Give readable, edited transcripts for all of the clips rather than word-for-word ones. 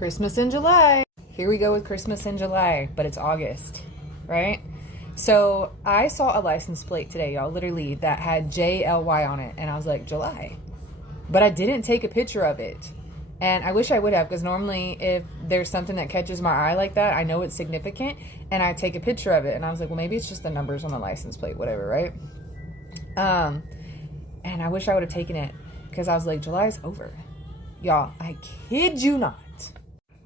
Christmas in July. Here we go with Christmas in July, but it's August, right? So I saw a license plate today, y'all, literally, that had JLY on it. And I was like, July. But I didn't take a picture of it. And I wish I would have, because normally if there's something that catches my eye like that, I know it's significant and I take a picture of it. And I was like, well, maybe it's just the numbers on the license plate, whatever, right? And I wish I would have taken it, because I was like, July's over. Y'all, I kid you not.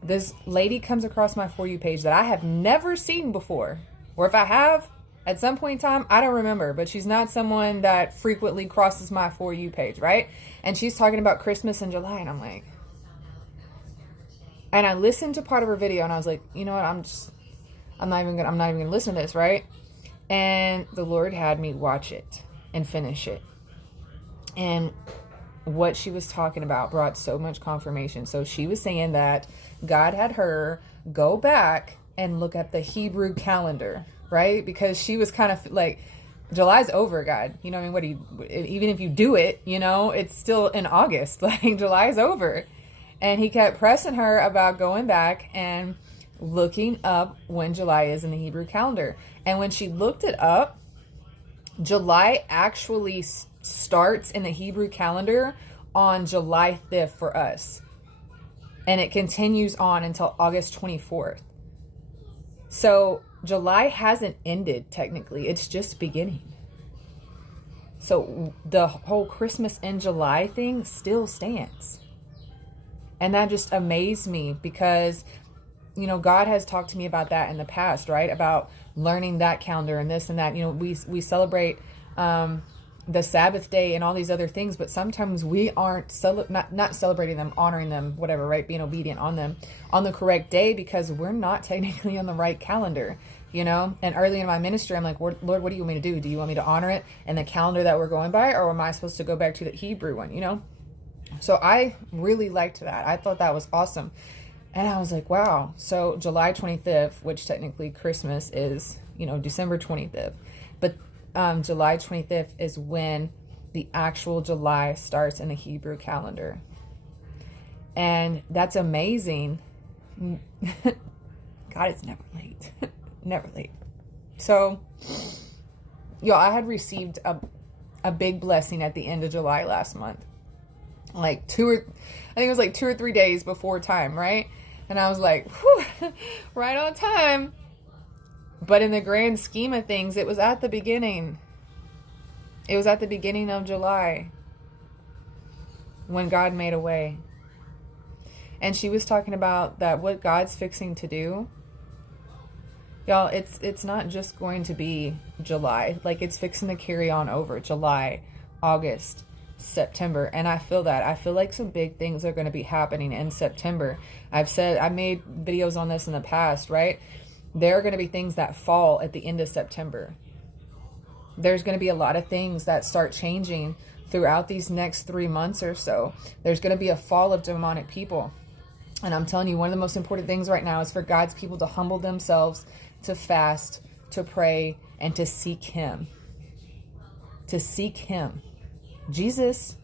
This lady comes across my For You page that I have never seen before. Or if I have, at some point in time, I don't remember. But she's not someone that frequently crosses my For You page, right? And she's talking about Christmas in July. And I'm like... And I listened to part of her video and I was like, you know what? I'm not even gonna listen to this, right? And the Lord had me watch it and finish it. And what she was talking about brought so much confirmation. So she was saying that God had her go back and look at the Hebrew calendar, right? Because she was kind of like, July's over, God. You know what I mean? Even if you do it, you know, it's still in August. Like, July's over. And he kept pressing her about going back and looking up when July is in the Hebrew calendar. And when she looked it up, July actually starts in the Hebrew calendar on July 5th for us. And it continues on until August 24th. So July hasn't ended technically. It's just beginning. So the whole Christmas in July thing still stands. And that just amazed me because, you know, God has talked to me about that in the past, right? About learning that calendar and this and that. You know, we celebrate the Sabbath day and all these other things, but sometimes we aren't not celebrating them, honoring them, whatever, right? Being obedient on them on the correct day because we're not technically on the right calendar, you know? And early in my ministry, I'm like, Lord, what do you want me to do? Do you want me to honor it in the calendar that we're going by, or am I supposed to go back to the Hebrew one, you know? So I really liked that. I thought that was awesome. And I was like, wow. So July 25th, which technically Christmas is, you know, December 25th. But July 25th is when the actual July starts in the Hebrew calendar. And that's amazing. God, it's never late. Never late. So, y'all, I had received a big blessing at the end of July last month. Like I think it was like 2 or 3 days before time, right? And I was like, whew, right on time. But in the grand scheme of things, it was at the beginning. It was at the beginning of July when God made a way. And she was talking about that what God's fixing to do. Y'all, it's not just going to be July. Like, it's fixing to carry on over July, August, September. And I feel that. I feel like some big things are going to be happening in September. I made videos on this in the past, right? There are going to be things that fall at the end of September. There's going to be a lot of things that start changing throughout these next 3 months or so. There's going to be a fall of demonic people. And I'm telling you, one of the most important things right now is for God's people to humble themselves, to fast, to pray, and to seek Him. To seek Him. Jesus,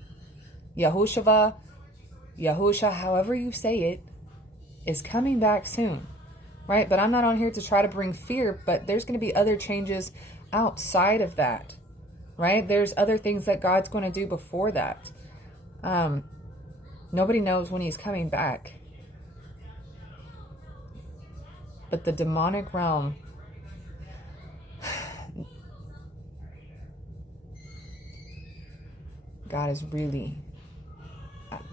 Yahushua, however you say it, is coming back soon, right? But I'm not on here to try to bring fear, but there's going to be other changes outside of that, right? There's other things that God's going to do before that. Nobody knows when He's coming back. But the demonic realm, God is really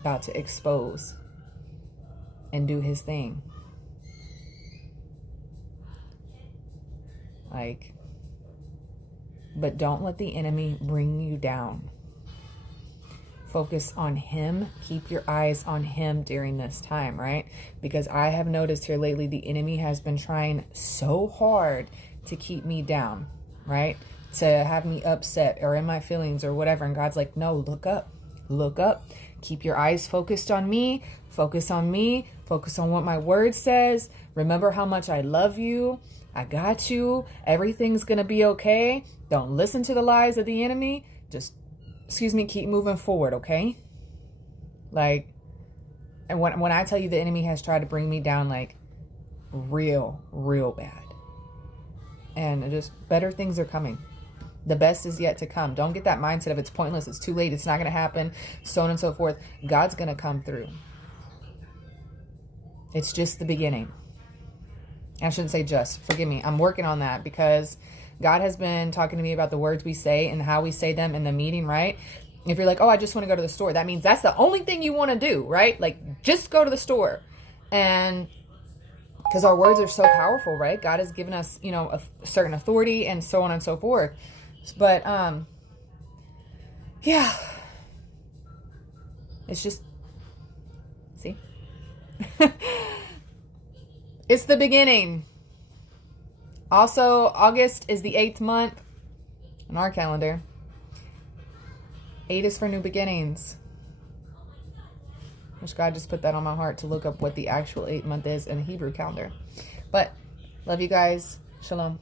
about to expose and do His thing. Like, but don't let the enemy bring you down. Focus on Him. Keep your eyes on Him during this time, right? Because I have noticed here lately, the enemy has been trying so hard to keep me down, right? To have me upset or in my feelings or whatever. And God's like, no, look up, look up. Keep your eyes focused on me. Focus on me. Focus on what my word says. Remember how much I love you. I got you. Everything's going to be okay. Don't listen to the lies of the enemy. Just, keep moving forward, okay? Like, And when I tell you the enemy has tried to bring me down, like, real bad. And just better things are coming. The best is yet to come. Don't get that mindset of it's pointless, it's too late, it's not going to happen, so on and so forth. God's going to come through. It's just the beginning. I shouldn't say just. Forgive me. I'm working on that because God has been talking to me about the words we say and how we say them in the meeting, right? If you're like, oh, I just want to go to the store, that means that's the only thing you want to do, right? Like, just go to the store. And because our words are so powerful, right? God has given us, you know, a certain authority and so on and so forth. But, yeah. It's just, see? It's the beginning. Also, August is the 8th month on our calendar. 8 is for new beginnings. Wish God just put that on my heart to look up what the actual 8th month is in the Hebrew calendar. But love you guys. Shalom.